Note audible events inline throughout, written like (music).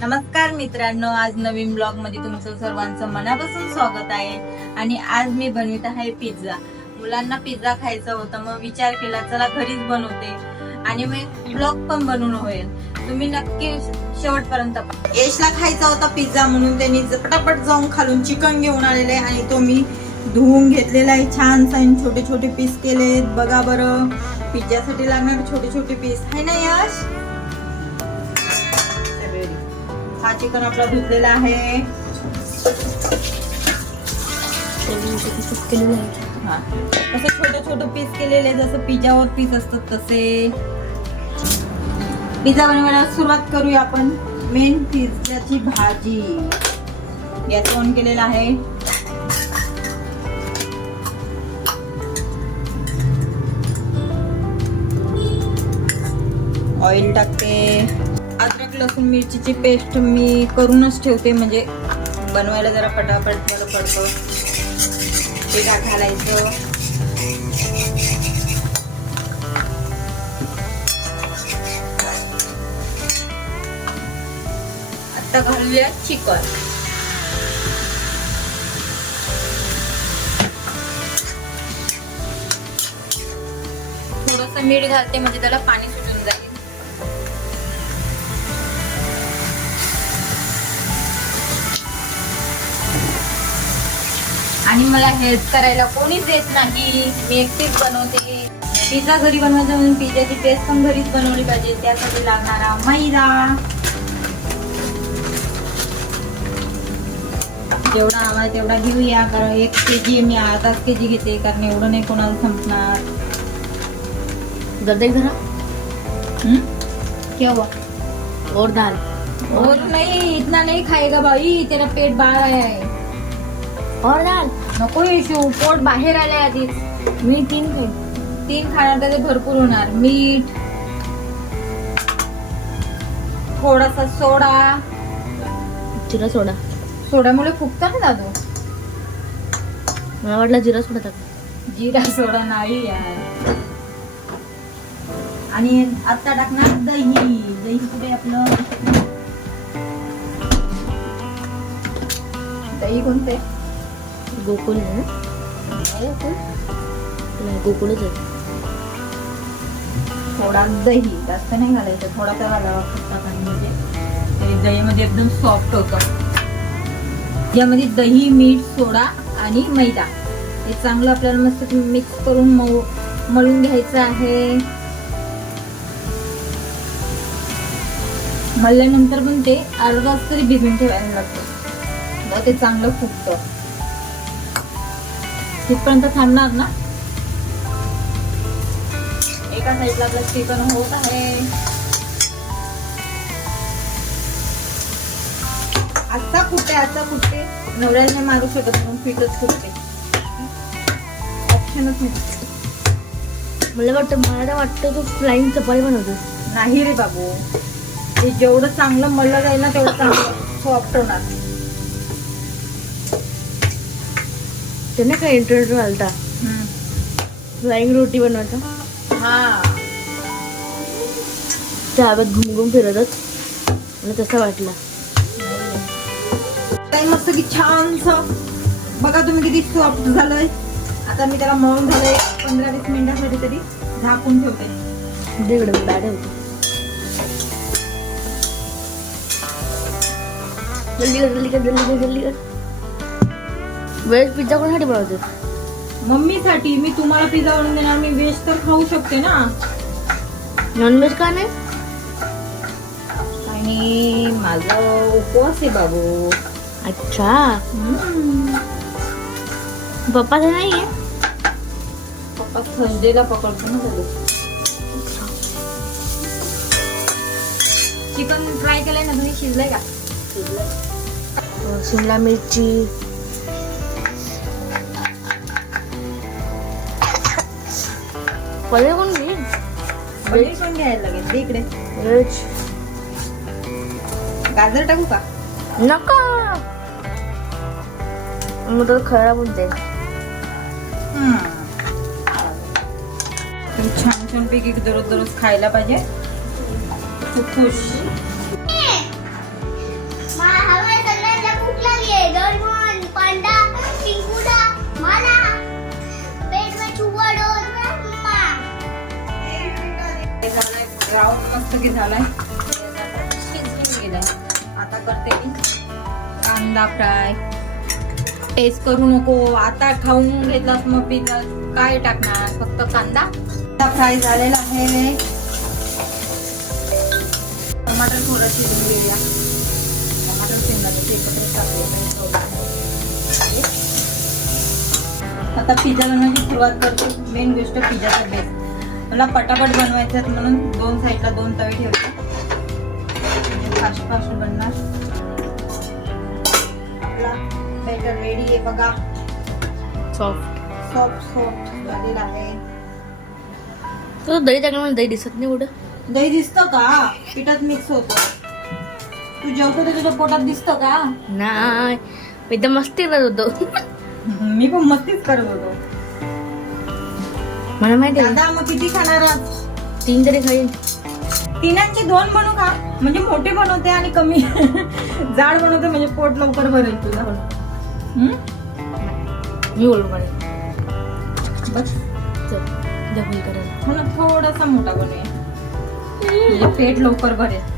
नमस्कार मित्रांनो आज नवीन ब्लॉगमध्ये तुमचं सर्वांचं मनापासून स्वागत आहे. आणि आज मी बनवित आहे पिझ्झा मुलांना पिझ्झा खायचा होता मग विचार केला चला घरीच बनवते. आणि मग ब्लॉग पण बनवून होईल. तुम्ही नक्की शेवटपर्यंत यशला खायचा होता पिझ्झा म्हणून त्यांनी पटापट जाऊन खालून चिकन घेऊन आलेले आणि तो मी धुवून घेतलेला आहे. छान छान छोटे छोटे पीस केले बघा बरं. पिझ्झासाठी लागणारे छोटे छोटे पीस आहे ना यश? हा चिकन आपला धुतलेला आहे. हा. असं छोटं छोटं पीस केलेले जसं पिझ्झावर पीस असतात तसे. पिझ्झा बनवायला सुरुवात करूया आपण. मेन पिझ्झाची भाजी. गॅस ऑन केलेला आहे. ऑइल टाकते. अद्रक लसूण मिरचीची पेस्ट मी करूनच ठेवते. म्हणजे बनवायला जरा पटापट बरं पडतं. ते टाक घालायचं? आता घालूया चिकन. थोडस मीठ घालते म्हणजे त्याला पाणी सुटून आणि मला हेल्प करायला कोणीच देत नाही. मी एकटीच बनवते. पिझ्झा घरी बनवायचा म्हणून पिझ्झाची पेस्ट पण घरीच बनवली पाहिजे. त्यासाठी लागणारा मैदा. जेवढा आम्हाला तेवढा घेऊया. कारण एक के जी मी अर्धाच के जी घेते. कारण एवढं नाही कोणाला संपणार. हम्म? क्या हुआ और दाल और नहीं इतना नहीं खाएगा भाई तेरा पेट बाहर आया है और दाल नको येशू पोट बाहेर आलंय आधीच. मी तीन तीन खाणार त्याचे भरपूर होणार. मीठ थोडासा सोडा. जिरा सोडा. सोड्यामुळे फुगतं ना दादू? मला वाटलं जिरा सोडा टाक जिरा सोडा नाही यार. आणि आता टाकणार दही. दही कुठे आपलं? दही कोणते गोकुल आहे. ना नाही गोकुळच आहे. थोडा दही जास्त नाही घालायचं थोडा तर घालावा फक्त म्हणजे. तरी दहीमध्ये एकदम सॉफ्ट होतं. यामध्ये दही मीठ सोडा आणि मैदा. हे चांगलं आपल्याला मस्त मिक्स करून मऊ मळून घ्यायचं आहे. मळल्यानंतर पण ते अर्धा तास तरी भिजून ठेवायला लागतं. मग ते चांगलं फुगतं. तिथपर्यंत थांबणार ना? एका साईडला आपलं चिकन होत आहे. आता कुठे आता कुठे? नवऱ्याला नाही मारू शकत म्हणून पीठच कुठे ऑप्शनच नाही. मला वाटतं मला वाटतं तू फ्लाईंग चपाती बनवतो नाही रे बाबू. ते जेवढं चांगलं मळलं जाईल ना तेवढं चांगलं सॉफ्ट होणार. ते नाही का इंटरनेट घालता फ्लाईंग रोटी बनवायचा. हा. त्या हव्यात घुम घुम फिरतच. मला तसा वाटला. मस्त की छानस. बघा तुम्ही किती सॉफ्ट झालंय. आता मी त्याला मळून झालंय पंधरा वीस मिनिटासाठी तरी झाकून ठेवते. तिकडे बॅड होतो. जल्दी कर जल्दी कर जल्दी कर जल्दी कर. वेज पिझ्झा कोणासाठी बनवते मम्मीसाठी. मी तुम्हाला पिझ्झा बनवून देणार. मी व्हेज तर खाऊ शकते ना. नॉनव्हेज का नाही? आणि माझा उपवास आहे बाबू. अच्छा. पप्पा तर नाही आहे पप्पा थर्सडेला पकडतो ना चिकन फ्राय केलंय ना तुम्ही? शिजलंय का? अं, शिमला मिरची. पनीर कोण घे पनीर पण घ्यायला लागेल? दे इकडे. व्हेज गाजर टाकू का? नका. मग तर खराब होऊन जाईल. छान छान पैकी दररोज दररोज खायला पाहिजे. खूप खुश. राऊंड मस्त की झालाय शिजून गेलाय. आता करते मी. कांदा फ्राय. टेस्ट करू नको. आता खाऊन घेतलास मग पिझ्झा काय टाकणार? फक्त कांदा? आता फ्राय झालेला आहे. टमाटर थोडं शिजून घेऊया. टमाटर शिमला एकत्र टाकूया. आता पिझ्झा बनवायची म्हणजे सुरुवात करते. मेन गोष्ट पिझ्झाचा बेस मला पटापट बनवायचं आहे म्हणून दोन साईडला दोन तवे ठेवते. म्हणजे फास्ट फास्ट बनणार. आपला बॅटर रेडी आहे बघा. सॉफ्ट सॉफ्ट सॉफ्ट झालेला आहे. तो दही टाकल्यामुळे दही दिसत नाही कुठं? दही दिसतं का? पिठात मिक्स होतं. तू जेवतो तर तुझ्या पोटात दिसतं का? नाही. मी तर मस्ती करत होतो. (laughs) मी पण मस्तीच करत होतो. मला माहिती आहे. दादा मग किती खाणार आज? तीन तरी खाईल. तिनांचे दोन बनवू का? म्हणजे मोठे बनवते आणि कमी. (laughs) जाड बनवते म्हणजे पोट लवकर भरेल तुझं. हम्म? मी बोलू पाहिजे बस. चल डबल करायला हो ना थोडासा मोठा बनवूया म्हणजे पेट लवकर भरेल.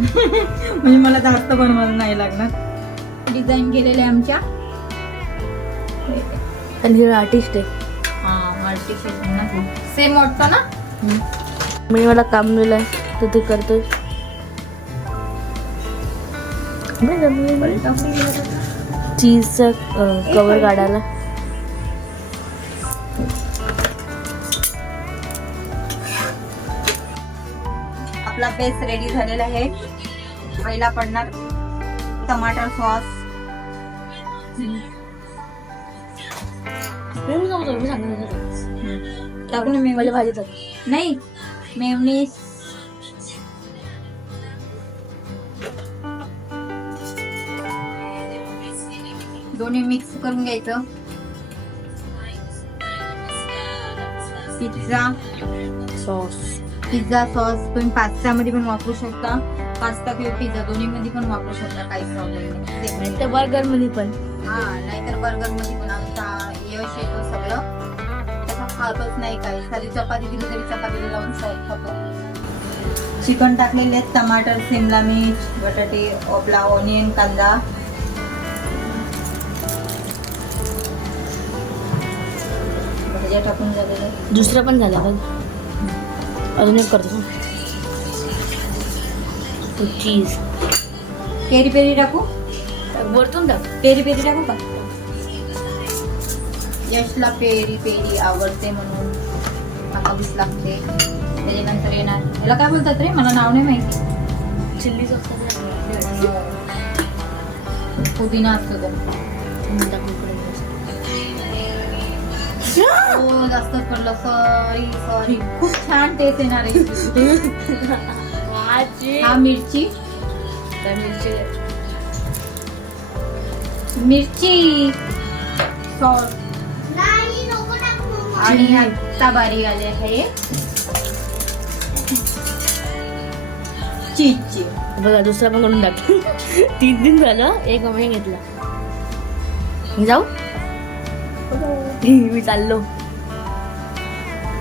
(laughs) म्हणजे मला जास्त बनवायला नाही लागणार. डिझाईन केलेले आमच्या. आणि आर्टिस्ट आहे. सेम वाटतं ना? मी मला काम दिलंय तर ते करतोय चीजचा कवर काढायला. आपला बेस रेडी झालेला आहे. पहिला पडणार टमाटर सॉस टाकून मी माझ्या भाजीत आहे. नाही मेवनीस दोन्ही मिक्स करून घ्यायचं. पिझ्झा. सॉस. पिझ्झा सॉस तुम्ही पास्ता मध्ये पण वापरू शकता. पास्ता किंवा पिझ्झा दोन्ही मध्ये पण वापरू शकता काही प्रॉब्लेम नाही. बर्गरमध्ये पण. हा नाहीतर बर्गरमध्ये पण खातच नाही काही. साधी चपाती दिली तरी चपातीला लावून सर्व खातो. चिकन टाकलेले आहेत टमाटर शिमला मिर्च बटाटे आपला ऑनियन कांदा. भाज्या टाकून आहेत. दुसरं पण झालं बघ. अजून एक करतो. चीज पेरी पेरी टाकू? वरतून टाक. पेरी पेरी टाकू का? यशला पेरी पेरी आवडते म्हणून टाकावीच लागते. त्याच्यानंतर येणार. याला काय बोलतात रे? मला नाव नाही माहिती. चिल्ली सॉस पुदिना असतो तर हो जास्त पडलं. सॉरी सॉरी खूप छान टेस्ट येणार आहे. हा मिरची. मिरची. सॉस नको टाकू आणि आता बारीक आले आहे. चीजची बघा दुसरा पण करून टाक. तीन दिन झालं एक महिने घेतला. जाऊ. मी चाललो.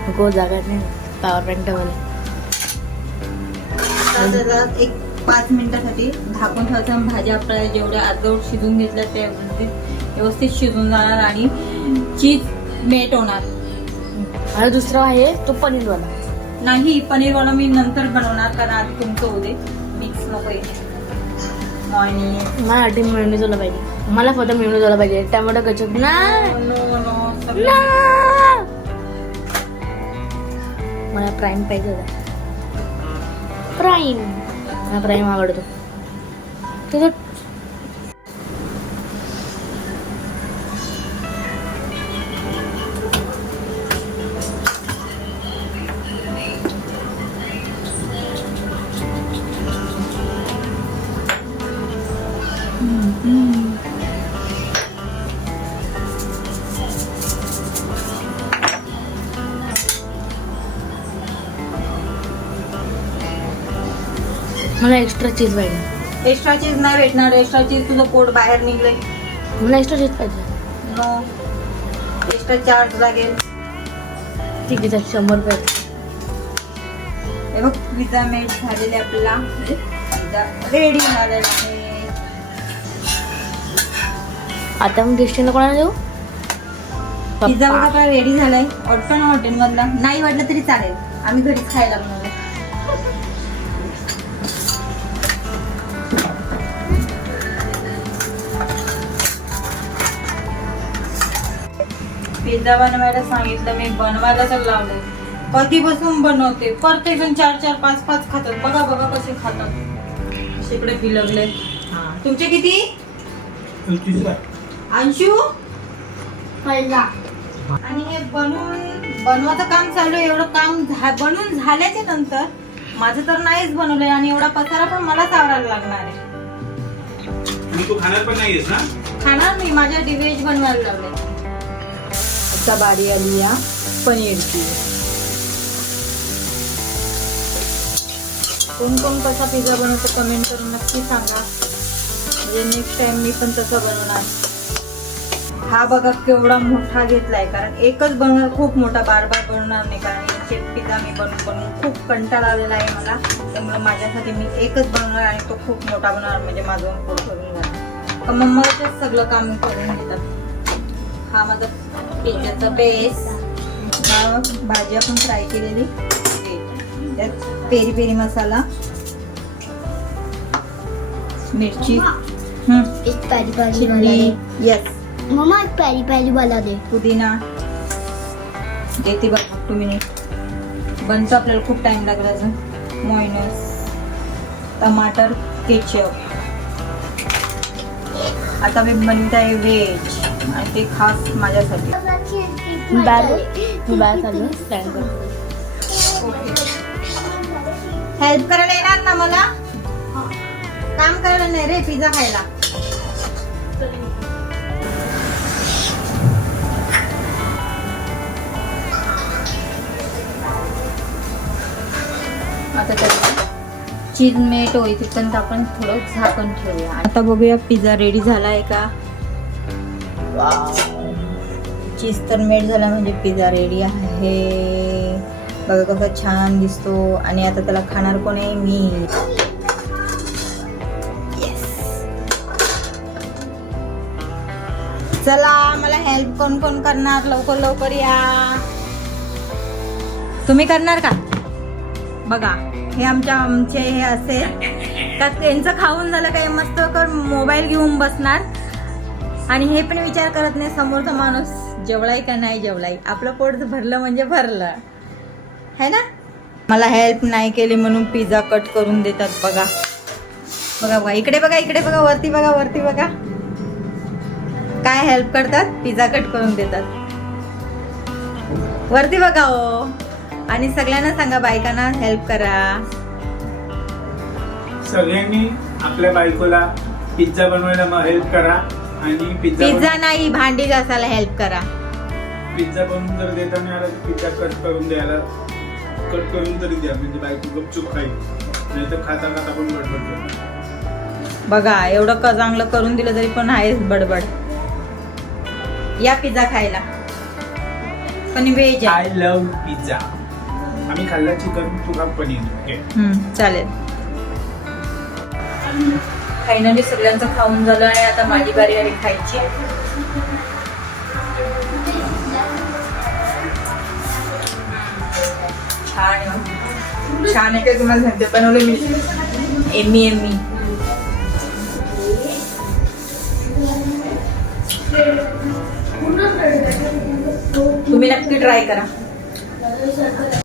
नको जागा नाही. पॉवर बँक ठेवायला एक पाच मिनिटासाठी झाकून ठेवायचं. भाज्या आपल्याला जेवढ्या अर्धवट शिजून घेतल्या त्या व्यवस्थित शिजून जाणार आणि चीज मेट होणार. आणि दुसरा आहे तो पनीरवाला. नाही पनीरवाला मी नंतर बनवणार कारण आज तुमचं उदे मिक्स नको मॉर्निंग मला आठी मिळवणी झाला पाहिजे. मला फक्त मिळवणी झाला पाहिजे. Tomato ketchup. ना. मला प्राईम पाहिजे होता. प्राईम मला प्राईम आवडतो. त्याच्यात मला एक्स्ट्रा चीज पाहिजे. एक्स्ट्रा चीज नाही भेटणार एक्स्ट्रा चीज तुझं पोट बाहेर निघले मला एक्स्ट्रा चीज पाहिजे. नो एक्स्ट्रा चार्ज लागेल. ठीक आहे चालेल, शंभर रुपये. हे बघ पिझ्झा मेड झालेले आपला. पिझ्झा रेडी झालेला आहे. आता मग डिस्टिंगला कोणाला देऊ? पिझ्झा बघा रेडी झालाय. ऑटो ना हॉटेल मधला. नाही वाटलं तरी चालेल. आम्ही घरीच खायला बनवलं पिझ्झा बनवायला सांगितलं मी बनवायला तर लावलंय. कधीपासून बनवते? प्रत्येक जण चार चार पाच पाच खातात. बघा बघा कसे खातात. इकडे बिलगले तुमचे किती? अंशू? पहिला. आणि हे बनवून बनवायचं काम चालू आहे. एवढं काम बनवून झाल्याच्यानंतर माझं तर नाहीच बनवलंय आणि एवढा पसारा पण मलाच आवरायला लागणार आहे. खाणार मी. माझ्या डिवेज बनवायला लावले आता बारी आली या पनीरची कोण कोण कसा पिझ्झा बनवतो कमेंट करून नक्की सांगा. म्हणजे नेक्स्ट टाइम मी पण तसं बनवणार. हा बघा केवढा मोठा घेतलाय कारण एकच बनवणार खूप मोठा बार बार बनवणार नाही कारण एकशे पिझ्झा मी बनवून बनवून खूप कंटाळा आलेला आहे मला. त्यामुळे माझ्यासाठी मी एकच बनवणार आणि तो खूप मोठा बनवणार म्हणजे माझं पोट भरून जाणार मम्माच सगळं काम करून घेतात. हा माझा बेस हा भाजी आपण फ्राय केलेली. त्यात पेरी पेरी मसाला मिरची एक पॅरी पॅरी वाला दे. येस मम्मा एक पॅरी पॅरी वाला दे. पुदिना. देते बघ टू मिनिट बनतं आपल्याला खूप टाइम लागला अजून. मॉयनस टमाटर केचप आता मी बनवत आहे व्हेज आणि ते खास माझ्यासाठी. मी बाहेर मी बाहेर प्लॅन करतो हेल्प करायला येणार ना मला? काम करायला नाही रे पिझ्झा खायला. आता त्याला चीज मेट होईल तिथपर्यंत आपण थोडं झाकण ठेवूया. आता बघूया पिझ्झा रेडी झाला आहे का चीज तर मेट झाला म्हणजे पिझ्झा रेडी आहे. बघा कसा छान दिसतो. आणि आता त्याला खाणार कोण आहे? मी. चला मला हेल्प कोण कोण करणार? लवकर लवकर या. तुम्ही करणार का? बघा हे आमच्या आमचे हे असे. का त्यांचं खाऊन झालं काही मस्त कर मोबाईल घेऊन बसणार. आणि हे पण विचार करत नाही समोरचा माणूस. जेवलाय का नाही जेवलाय? आपलं पोट भरलं म्हणजे भरलं. है ना? मला हेल्प नाही केली म्हणून पिझ्झा कट करून देतात बघा. बघा बघा इकडे बघा इकडे बघा वरती बघा वरती बघा. काय हेल्प करतात? पिझ्झा कट करून देतात. वरती बघा हो. आणि सगळ्यांना सांगा बायकांना हेल्प करा. सगळ्यांनी आपल्या बायकोला पिझ्झा बनवायला हेल्प करा. आणि पिझ्झा नाही भांडी घासायला हेल्प करा. पिझ्झा बनवून जर देता नाही आला तर पिझ्झा कट करून द्यायला कट करून तरी द्या म्हणजे बायको गपचूप खाईल. नाही तर खाता खाता पण गडबड. बघा एवढं क चांगलं करून दिलं तरी पण आहेच बडबड. या पिझ्झा खायला. पण व्हेज आहे. आय लव्ह पिझ्झा आम्ही खाल्ला चिकन तुला पनीर. चालेल. फायनली सगळ्यांचं खाऊन झालं आणि आता माझी बारी आली खायची. छान छान आहे काय तुम्हाला सांगते? बनवलं मी. एम्मी एम्मी. तुम्ही नक्की ट्राय करा.